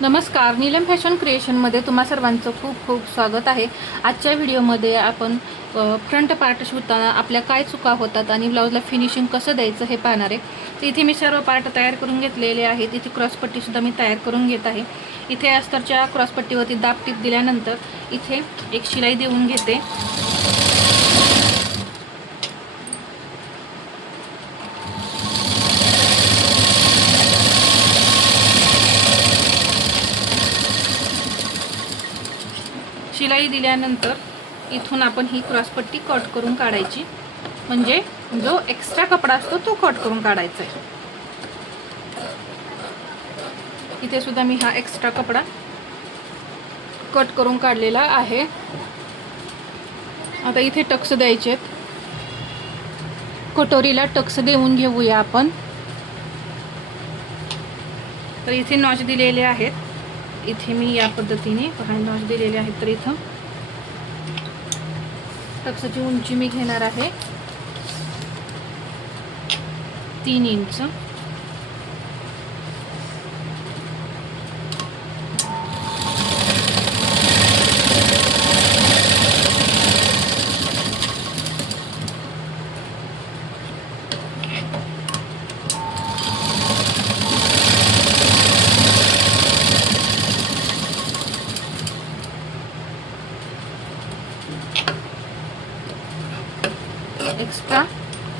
नमस्कार, नीलम फॅशन क्रिएशनमध्ये तुम्हा सर्वांचं खूप खूप स्वागत आहे। आजच्या व्हिडिओमध्ये आपण फ्रंट पार्ट शिवताना आपल्या काय चुका होतात आणि ब्लाऊजला फिनिशिंग कसं द्यायचं हे पाहणार आहे। तर इथे मी सर्व पार्ट तयार करून घेतलेले आहेत। इथे क्रॉसपट्टीसुद्धा मी तयार करून घेत आहे। इथे अस्तरच्या क्रॉसपट्टीवरती दाब टीप दिल्यानंतर इथे एक शिलाई देऊन घेते। शिलाई दिल्यानंतर इथून आपण ही क्रॉसपट्टी कट करून काढायची, म्हणजे जो एक्स्ट्रा कपडा असतो तो कट करून काढायचा आहे। इथे सुद्धा मी हा एक्स्ट्रा कपडा कट करून काढलेला आहे। आता इथे टक्स द्यायचे आहेत, कटोरीला टक्स देऊन घेऊया आपण। तर इथे नॉच दिलेले आहेत, इथे मी या पद्धतीने नॉच दिलेले आहेत। तर इथं टक्सची उंची मी घेणार आहे 3 इंच। एक्स्ट्रा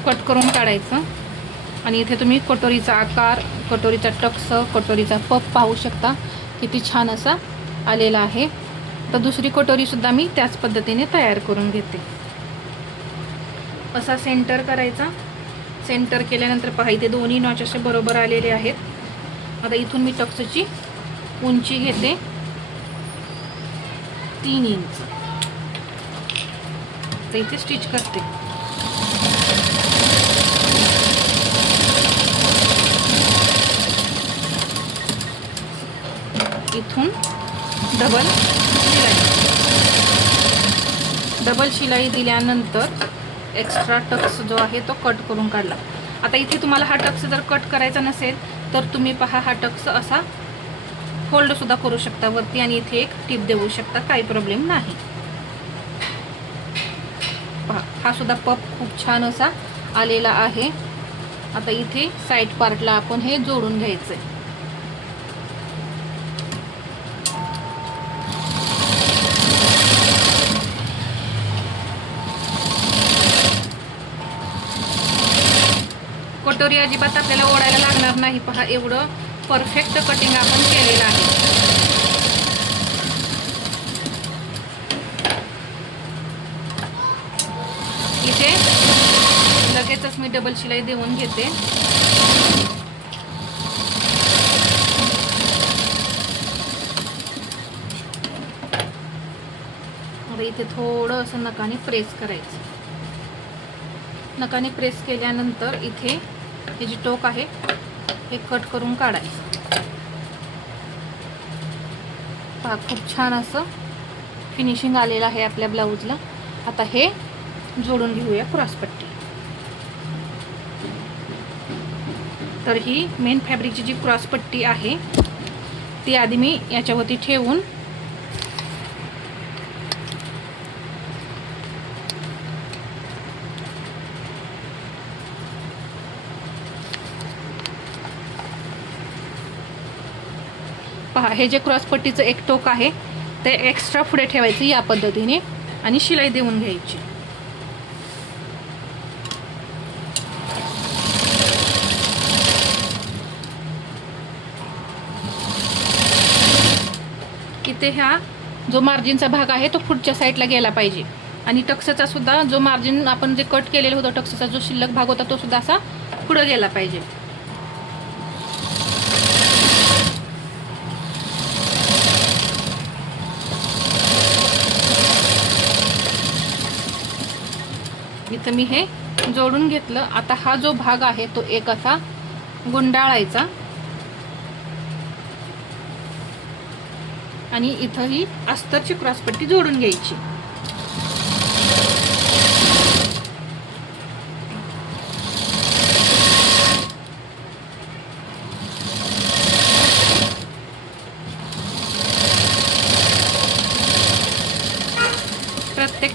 कट करून काढायचं आणि इथे तुम्ही कटोरीचा आकार, कटोरीचा टक्स, कटोरीचा पप पाहू शकता, किती छान असा आलेला आहे। तर दुसरी कटोरी सुद्धा मी त्याच पद्धतीने तयार करून घेते। असा सेंटर करायचा। सेंटर केल्यानंतर पहा इथे दोन्ही नॉच असे बरोबर आलेले आहेत। आता इथून मी टक्सची उंची घेते 3 इंच। तर इथे स्टिच करते। इथून डबल शिलाई दिल्यानंतर एक्स्ट्रा टक्स जो आहे तो कट करून काढला। आता इथे तुम्हाला हा टक्स जर कट करायचा नसेल तर तुम्ही पहा हा टक्स असा फोल्ड सुद्धा करू शकता वरती आणि इथे एक टिप देऊ शकता, काही प्रॉब्लेम नाही। पहा हा सुद्धा पप खूप छान असा आलेला आहे। आता इथे साइड पार्टला आपण हे जोडून घ्यायचंय। कटोरी अजिबात आपल्याला ओढायला लागणार नाही। पहा एवढं परफेक्ट कटिंग आपण केलेलं आहे। इथे लगेचच मी डबल शिलाई देऊन घेते। आता इथे थोडं असं नकाने प्रेस करायचं। नकाने प्रेस केल्यानंतर इथे हे जे टोक आहे हे कट करून काढायचं। पहा खूप छान असं फिनिशिंग आलेलं आहे आपल्या ब्लाऊजला। आता हे जोडून घेऊया क्रॉसपट्टी। तर ही मेन फॅब्रिकची जी क्रॉसपट्टी आहे ती आधी मी याच्यावरती ठेवून पहा हे जे क्रॉसपट्टीचं एक टोक आहे ते एक्स्ट्रा पुढे ठेवायचं या पद्धतीने आणि शिलाई देऊन घ्यायची। इथे हा जो मार्जिनचा भाग आहे तो पुढच्या साईडला गेला पाहिजे आणि टक्सचा सुद्धा जो मार्जिन आपण जे कट केलेलं होतं, टक्सचा जो शिल्लक भाग होता तो सुद्धा असा पुढे गेला पाहिजे। इथं मी हे जोडून घेतलं। आता हा जो भाग आहे तो एक असा गुंडाळायचा आणि इथं ही अस्तरची क्रॉसपट्टी जोडून घ्यायची।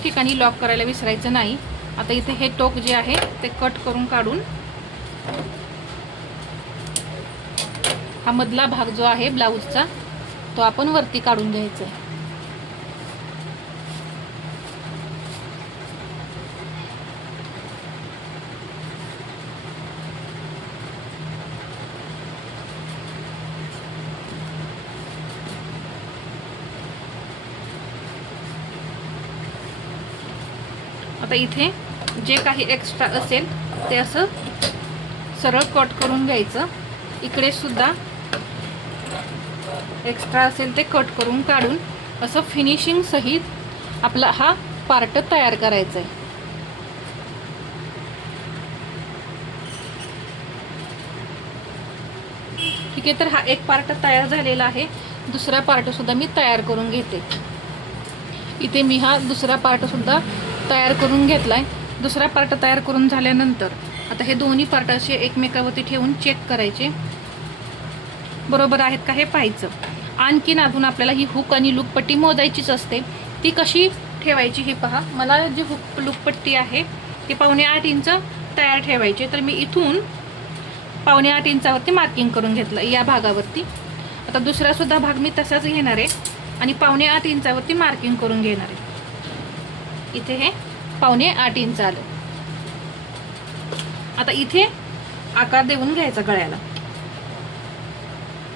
ठिकाणी लॉक करायला विसरायचं नाही. आता इथे हे टोक जे आहे ते कट करून काढून हा मधला भाग जो आहे ब्लाऊजचा तो आपण वरती काढून घ्यायचा आहे. आता इथे जे काही एक्स्ट्रा असेल ते असं सरळ कट करून घ्यायचं. इकडे सुद्धा एक्स्ट्रा असेल ते कट करून काढून असं फिनिशिंग सहित आपला हा पार्ट तयार करायचा आहे. ठीक आहे, तर हा एक पार्ट तयार झालेला आहे. दुसरा पार्ट सुद्धा मी तयार करून घेते. इथे मी हा दुसरा पार्ट सुद्धा तयार करून घेतलाय. दुसरा पार्ट तयार करून झाल्यानंतर आता हे दोन्ही पार्ट असे एकमेकावरती ठेवून चेक करायचे, बरोबर आहेत का हे पाहायचं. आणखीन अजून आपल्याला ही हुक आणि लूकपट्टी मोजायचीच असते. ती कशी ठेवायची हे पहा. मला जी हुक लूकपट्टी आहे ती 1.25 इंच तयार ठेवायची. तर मी इथून 1.25 इंचावरती मार्किंग करून घेतलं या भागावरती. आता दुसरा सुद्धा भाग मी तसाच घेणार आहे आणि 1.25 इंचावरती मार्किंग करून घेणार आहे. इथे हे 1.25 इंच आलं. आता इथे आकार देऊन घ्यायचा गळ्याला.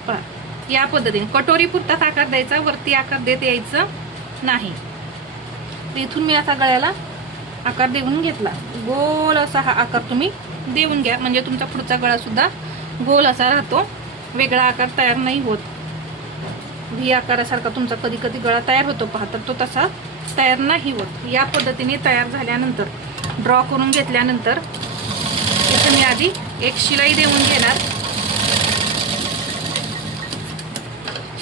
पहा या पद्धतीने कटोरी पुरताच आकार द्यायचा, वरती आकार देत यायचं नाही. इथून मी असा गळ्याला आकार देऊन घेतला. गोल असा हा आकार तुम्ही देऊन घ्या, म्हणजे तुमचा पुढचा गळा सुद्धा गोल असा राहतो, वेगळा आकार तयार नाही होत. व्ही आकारासारखा तुमचा कधी कधी गळा तयार होतो पहा, तर तो तसा तयार नाही होत. या पद्धतीने तयार झाल्यानंतर ड्रॉ करून घेतल्यानंतर इथे मी आधी एक शिलाई देऊन घेणार.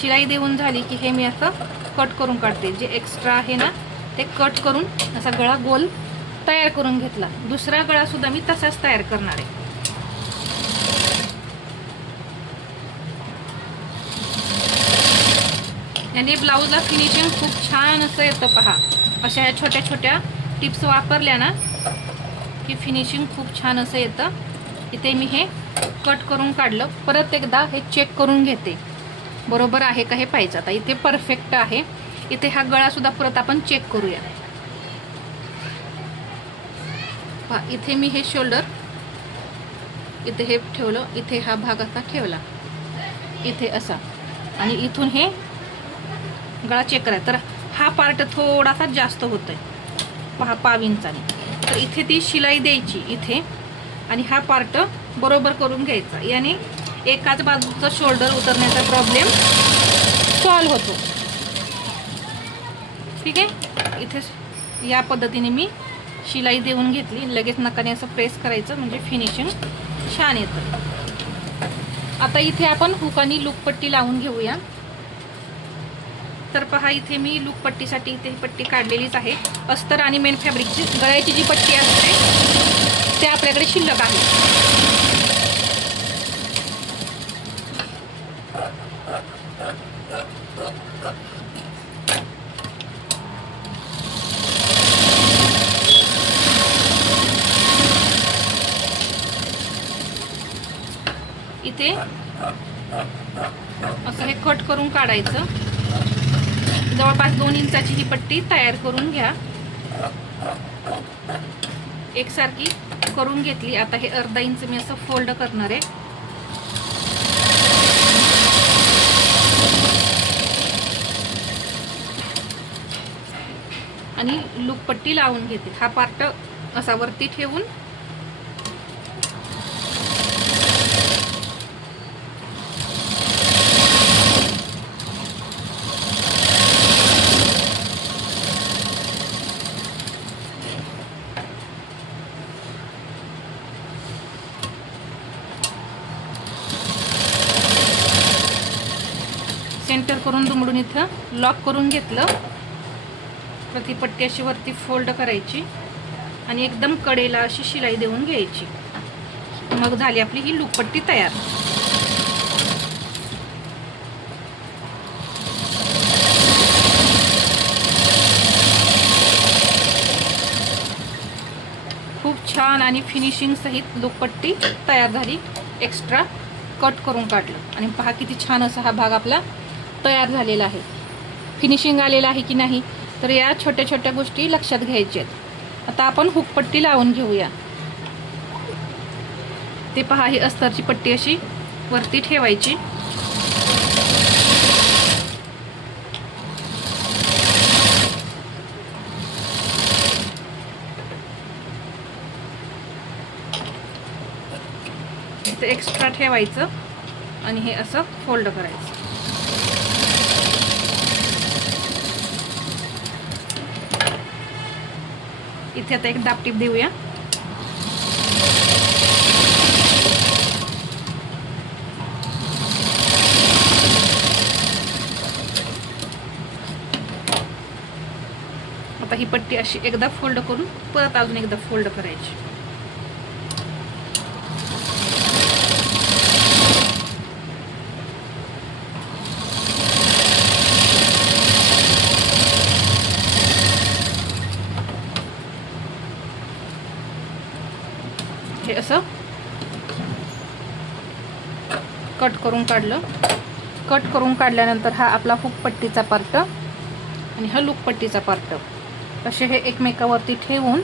शिलाई देऊन झाली की हे मी असं कट करून काढते. जे एक्स्ट्रा आहे ना ते कट करून असा गळा गोल तयार करून घेतला. दुसरा गळा सुद्धा मी तसाच तयार करणार आहे. याने ब्लाऊजला फिनिशिंग खूप छान असं येतं पहा. अशा या छोट्या छोट्या टिप्स वापरल्या ना की फिनिशिंग खूप छान असं येतं. इथे मी हे कट करून काढलं. परत एकदा हे चेक करून घेते, बरोबर आहे का हे पाहिजे. आता इथे परफेक्ट आहे. इथे हा गळा सुद्धा परत आपण चेक करूया. पहा इथे मी हे शोल्डर इथे हे ठेवलं, इथे हा भाग असा ठेवला, इथे असा, आणि इथून हे गळा चेक करायचा. तर हा पार्ट थोडासा जास्त होतोय पहा 1.25 इंचाने. तर इथे ती शिलाई द्यायची इथे आणि हा पार्ट बरोबर करून घ्यायचा. याने एकाच बाजूचा शोल्डर उतरण्याचा प्रॉब्लेम सॉल्व होतो. ठीक आहे, इथे या पद्धतीने मी शिलाई देऊन घेतली. लगेच नकाने असं प्रेस करायचं म्हणजे फिनिशिंग छान येतं. आता इथे आपण हुक आणि लूकपट्टी लावून घेऊया. तर पहा इथे मी लूकपट्टीसाठी इथे ही पट्टी काढलेलीच आहे. अस्तर आणि मेन फॅब्रिकची गळ्याची जी पट्टी असते ते आपल्याकडे शिल्लक आहे. इथे असं हे कट करून काढायचं. जवळपास 2 इंचाची ही पट्टी तयार करून घ्या. एकसारखी करून घेतली. आता हे अर्धा इंच मी असं फोल्ड करणार आहे. आणि लूकपट्टी लावून घेते. हा पार्ट असा वरती ठेवून सेंटर करून दुमडून इथं लॉक करून घेतलं. तर ती पट्टी अशी वरती फोल्ड करायची आणि एकदम कडेला अशी शिलाई देऊन घ्यायची. मग झाली आपली ही लूकपट्टी तयार. छान आणि फिनिशिंग सहित लूकपट्टी तयार झाली. एक्स्ट्रा कट करून काढलं आणि पहा किती छान असा हा भाग आपला तयार झालेला आहे. फिनिशिंग आलेलं आहे की नाही, तर या छोट्या छोट्या गोष्टी लक्षात घ्यायच्या आहेत. आता आपण हुकपट्टी लावून घेऊया. ते पहा, ही अस्तरची पट्टी अशी वरती ठेवायची. ते एक्स्ट्रा ठेवायचं आणि हे असं फोल्ड करायचं. इथे आता एक दाबटीप देऊया. आता ही पट्टी अशी एकदा फोल्ड करून परत अजून एकदा फोल्ड करायची. हे असं कट करून काढलं. कट करून काढल्यानंतर हा आपला हुकपट्टीचा पार्ट आणि हा लूकपट्टीचा पार्ट असे हे एकमेकावरती ठेवून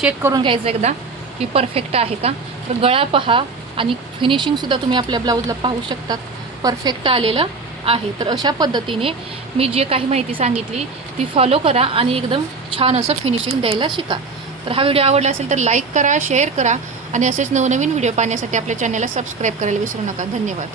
चेक करून घ्यायचं एकदा की परफेक्ट आहे का. तर गळा पहा आणि फिनिशिंगसुद्धा तुम्ही आपल्या ब्लाऊजला पाहू शकता, परफेक्ट आलेलं आहे. तर अशा पद्धतीने मी जे काही माहिती सांगितली ती फॉलो करा आणि एकदम छान असं फिनिशिंग द्यायला शिका. तर हा व्हिडिओ आवडला असेल तर लाईक करा, शेअर करा आणि असेच नवनवीन व्हिडिओ पाहण्यासाठी आपल्या चॅनलला सबस्क्राईब करायला विसरू नका. धन्यवाद.